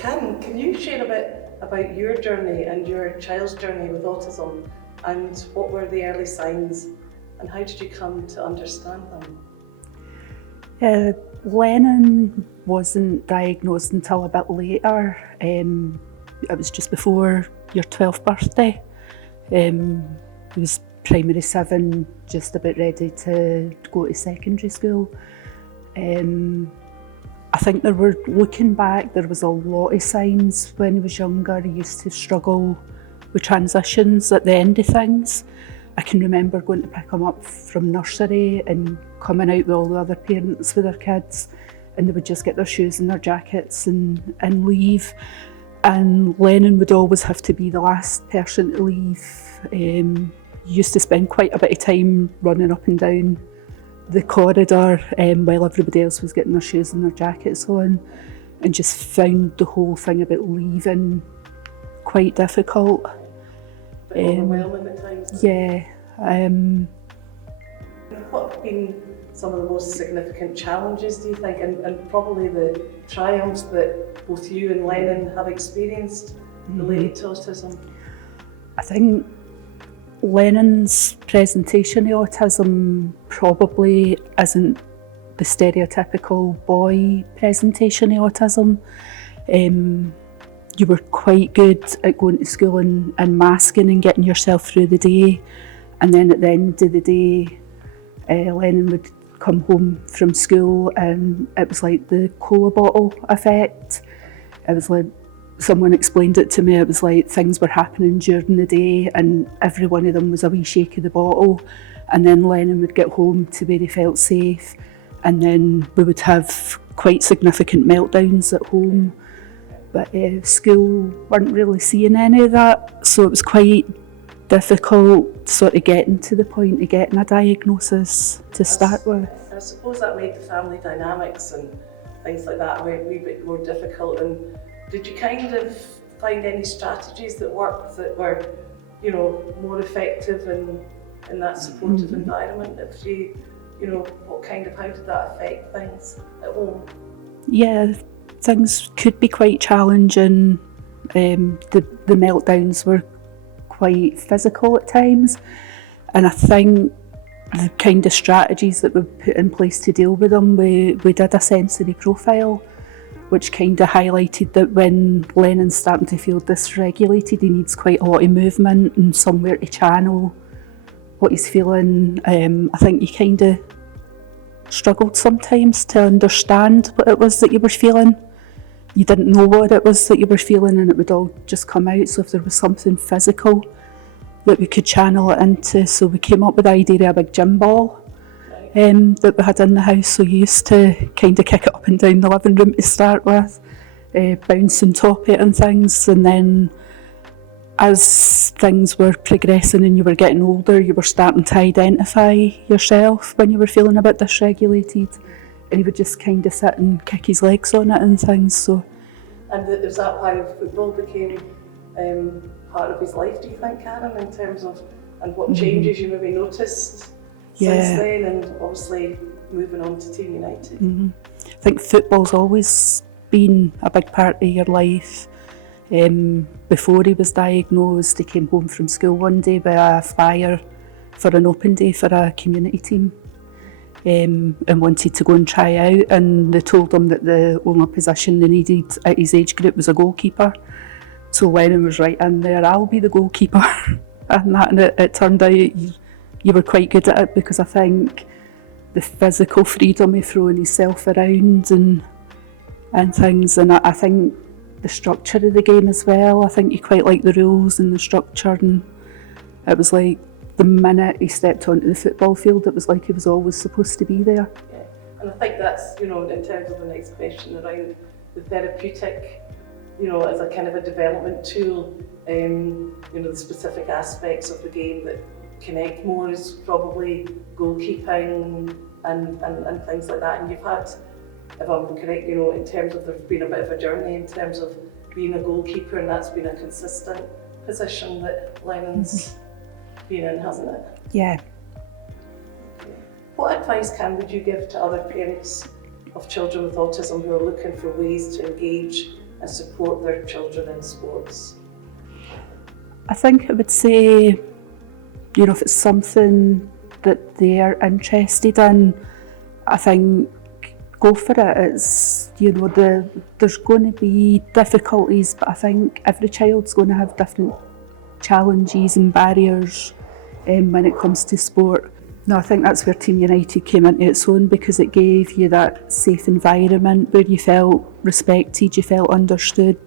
Can you share a bit about your journey and your child's journey with autism, and what were the early signs and how did you come to understand them? Lennon wasn't diagnosed until a bit later. It was just before your 12th birthday. He was primary 7, just about ready to go to secondary school. I think looking back, there was a lot of signs when he was younger. He used to struggle with transitions at the end of things. I can remember going to pick him up from nursery and coming out with all the other parents with their kids, and they would just get their shoes and their jackets and leave. And Lennon would always have to be the last person to leave. He used to spend quite a bit of time running up and down the corridor while everybody else was getting their shoes and their jackets on, and just found the whole thing about leaving quite difficult. Overwhelming at times. Yeah. What have been some of the most significant challenges, do you think, and probably the triumphs that both you and Lennon have experienced related to autism? I think Lennon's presentation of autism probably isn't the stereotypical boy presentation of autism. You were quite good at going to school and masking and getting yourself through the day, and then at the end of the day, Lennon would come home from school and it was like the cola bottle effect. It was like, someone explained it to me, it was like things were happening during the day and every one of them was a wee shake of the bottle, and then Lennon would get home to where he felt safe, and then we would have quite significant meltdowns at home. But school weren't really seeing any of that, so it was quite difficult sort of getting to the point of getting a diagnosis to start with. I suppose that made the family dynamics and things like that a wee bit more difficult. And did you kind of find any strategies that worked, that were, you know, more effective in that supportive environment? If how did that affect things at home? Yeah, things could be quite challenging. The meltdowns were quite physical at times, and I think the kind of strategies that we put in place to deal with them, we did a sensory profile which kind of highlighted that when Lennon's starting to feel dysregulated, he needs quite a lot of movement and somewhere to channel what he's feeling. I think you kind of struggled sometimes to understand what it was that you were feeling. You didn't know what it was that you were feeling, and it would all just come out. So if there was something physical that we could channel it into, so we came up with the idea of a big gym ball that we had in the house. So you used to kind of kick it up and down the living room to start with, bounce on top of it and things, and then as things were progressing and you were getting older, you were starting to identify yourself when you were feeling a bit dysregulated, and he would just kind of sit and kick his legs on it and things. So, and is that why football became part of his life, do you think, Karen, in terms of, and what changes you maybe noticed since then, and obviously moving on to Team United? I think football's always been a big part of your life. Before he was diagnosed, he came home from school one day with a flyer for an open day for a community team, and wanted to go and try out, and they told him that the only position they needed at his age group was a goalkeeper. So Lennon was right in there, I'll be the goalkeeper. and it turned out you were quite good at it, because I think the physical freedom of throwing himself around and things, and I think the structure of the game as well. I think you quite like the rules and the structure, and it was like the minute he stepped onto the football field, it was like he was always supposed to be there. Yeah, and I think that's, in terms of the next question around the therapeutic, as a kind of a development tool, the specific aspects of the game that connect more is probably goalkeeping and things like that. And you've had, if I'm correct, in terms of there's been a bit of a journey in terms of being a goalkeeper, and that's been a consistent position that Lennon's been in, hasn't it? Yeah. What advice, would you give to other parents of children with autism who are looking for ways to engage and support their children in sports? I think I would say, if it's something that they're interested in, I think go for it. It's, there's going to be difficulties, but I think every child's going to have different challenges and barriers when it comes to sport. No, I think that's where Team United came into its own, because it gave you that safe environment where you felt respected, you felt understood.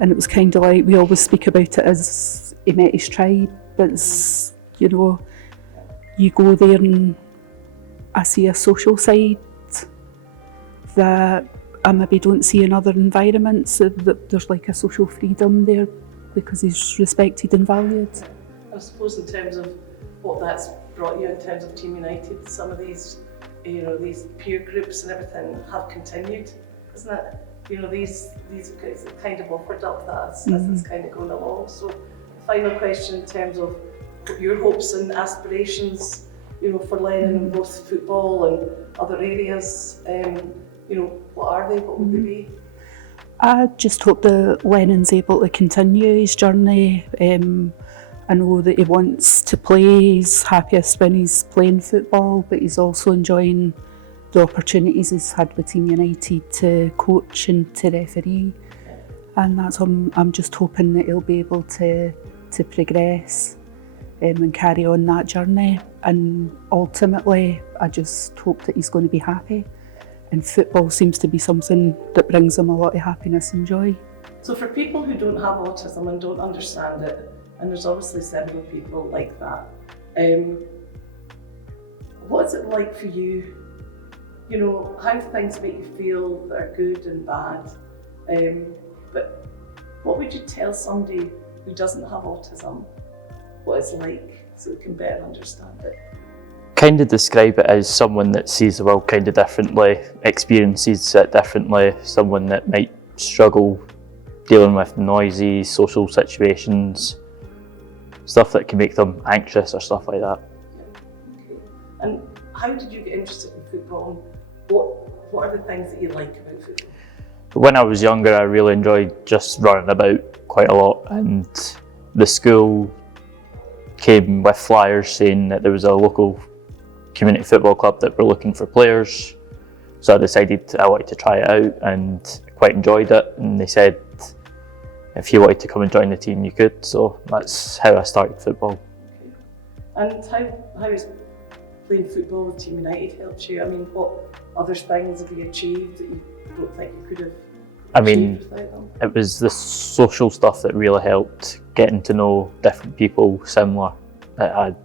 And it was kind of like, we always speak about it as he met his tribe. It's, you go there and I see a social side that I maybe don't see in other environments. So that there's like a social freedom there because he's respected and valued. I suppose in terms of what that's brought you in terms of Team United, some of these, these peer groups and everything have continued, isn't it? These guys have kind of offered up that as it's kind of going along. So, final question in terms of your hopes and aspirations, for Lennon in both football and other areas. What are they? What would they be? I just hope that Lennon's able to continue his journey. I know that he wants to play, he's happiest when he's playing football, but he's also enjoying the opportunities he's had with Team United to coach and to referee. And that's I'm just hoping that he'll be able to progress and carry on that journey. And ultimately, I just hope that he's going to be happy. And football seems to be something that brings him a lot of happiness and joy. So for people who don't have autism and don't understand it, and there's obviously several people like that, what is it like for you? How do things make you feel that are good and bad? But what would you tell somebody who doesn't have autism what it's like, so they can better understand it? Kind of describe it as someone that sees the world kind of differently, experiences it differently, someone that might struggle dealing with noisy social situations, stuff that can make them anxious or stuff like that. Okay. And how did you get interested in football? What are the things that you like about football? When I was younger, I really enjoyed just running about quite a lot, and the school came with flyers saying that there was a local community football club that were looking for players. So I decided I wanted to try it out and quite enjoyed it, and they said if you wanted to come and join the team you could, so that's how I started football. Okay. And how has playing football with Team United helped you? I mean, what other things have you achieved that you don't think you could have achieved without them? It was the social stuff that really helped, getting to know different people similar, that had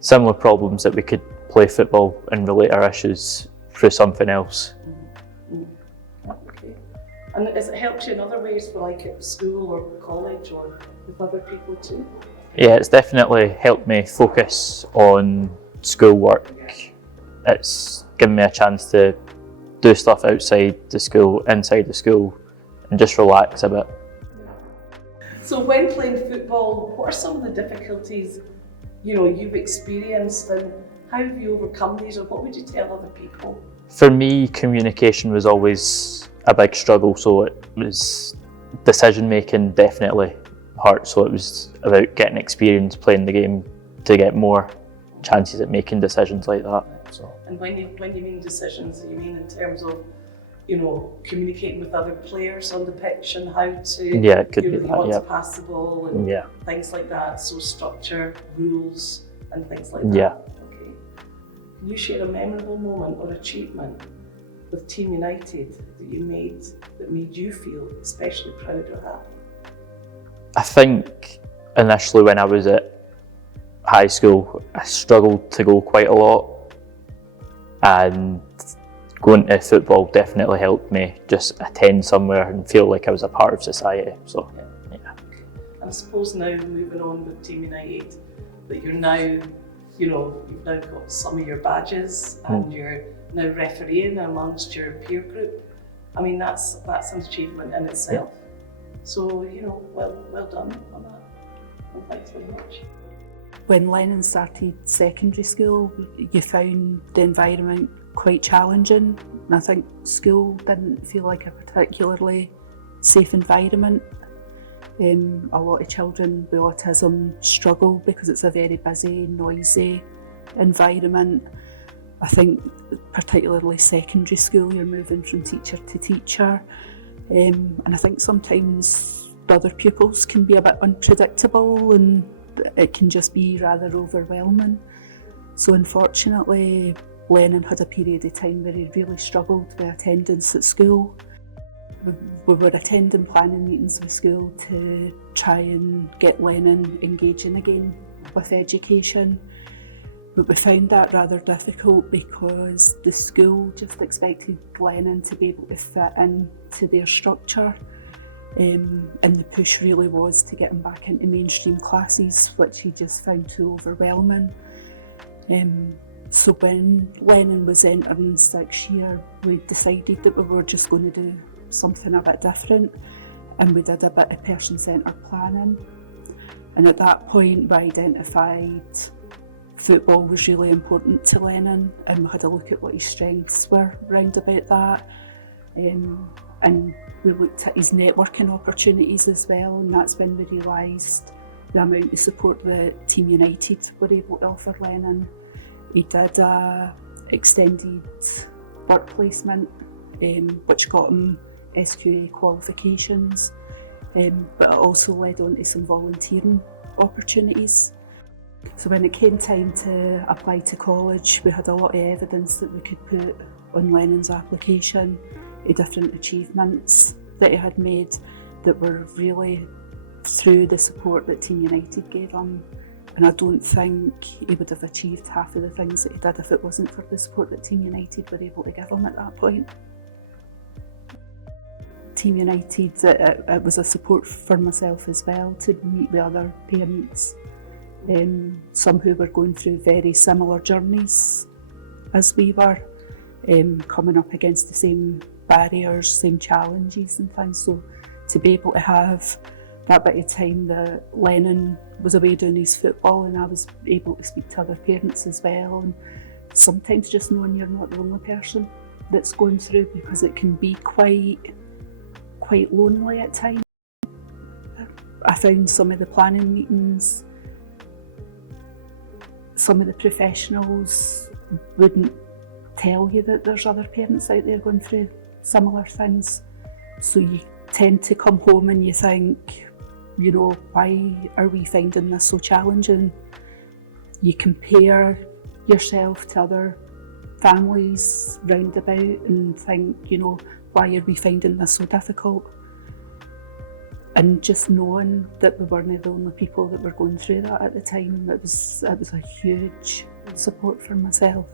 similar problems, that we could play football and relate our issues through something else. Okay. And has it helped you in other ways, for like at school or college or with other people too? Yeah, it's definitely helped me focus on schoolwork. It's given me a chance to do stuff outside the school, inside the school, and just relax a bit. So when playing football, what are some of the difficulties you've experienced, and how have you overcome these, or what would you tell other people? For me, communication was always a big struggle, so it was decision making definitely hard, so it was about getting experience playing the game to get more chances at making decisions like that. So. And when you mean decisions, you mean in terms of communicating with other players on the pitch and how to it could be that, to pass the ball and things like that. So structure, rules, and things like that. Yeah. Okay. Can you share a memorable moment or achievement with Team United that you made that made you feel especially proud or happy? I think initially when I was at high school, I struggled to go quite a lot, and going to football definitely helped me just attend somewhere and feel like I was a part of society. So, yeah. And I suppose now, moving on with Team United, that you're now, you've now got some of your badges and you're now refereeing amongst your peer group. I mean, that's an achievement in itself. Yeah. So, well done on that. And thanks very much. When Lennon started secondary school, you found the environment quite challenging. And I think school didn't feel like a particularly safe environment. A lot of children with autism struggle because it's a very busy, noisy environment. I think particularly secondary school, you're moving from teacher to teacher. And I think sometimes other pupils can be a bit unpredictable and it can just be rather overwhelming. So unfortunately, Lennon had a period of time where he really struggled with attendance at school. We were attending planning meetings with school to try and get Lennon engaging again with education. But we found that rather difficult because the school just expected Lennon to be able to fit into their structure. And the push really was to get him back into mainstream classes, which he just found too overwhelming. So when Lennon was entering 6th year, we decided that we were just going to do something a bit different, and we did a bit of person-centred planning. And at that point we identified football was really important to Lennon, and we had a look at what his strengths were round about that. And we looked at his networking opportunities as well, and that's when we realised the amount of support that Team United were able to offer Lennon. He did an extended work placement, which got him SQA qualifications, but it also led on to some volunteering opportunities. So when it came time to apply to college, we had a lot of evidence that we could put on Lennon's application, different achievements that he had made that were really through the support that Team United gave him. And I don't think he would have achieved half of the things that he did if it wasn't for the support that Team United were able to give him at that point. Team United, it was a support for myself as well to meet with other parents, some who were going through very similar journeys as we were, coming up against the same barriers, same challenges and things. So to be able to have that bit of time that Lennon was away doing his football and I was able to speak to other parents as well, and sometimes just knowing you're not the only person that's going through, because it can be quite lonely at times. I found some of the planning meetings, some of the professionals wouldn't tell you that there's other parents out there going through similar things. So you tend to come home and you think, why are we finding this so challenging? You compare yourself to other families round about and think, why are we finding this so difficult? And just knowing that we weren't the only people that were going through that at the time, it was a huge support for myself.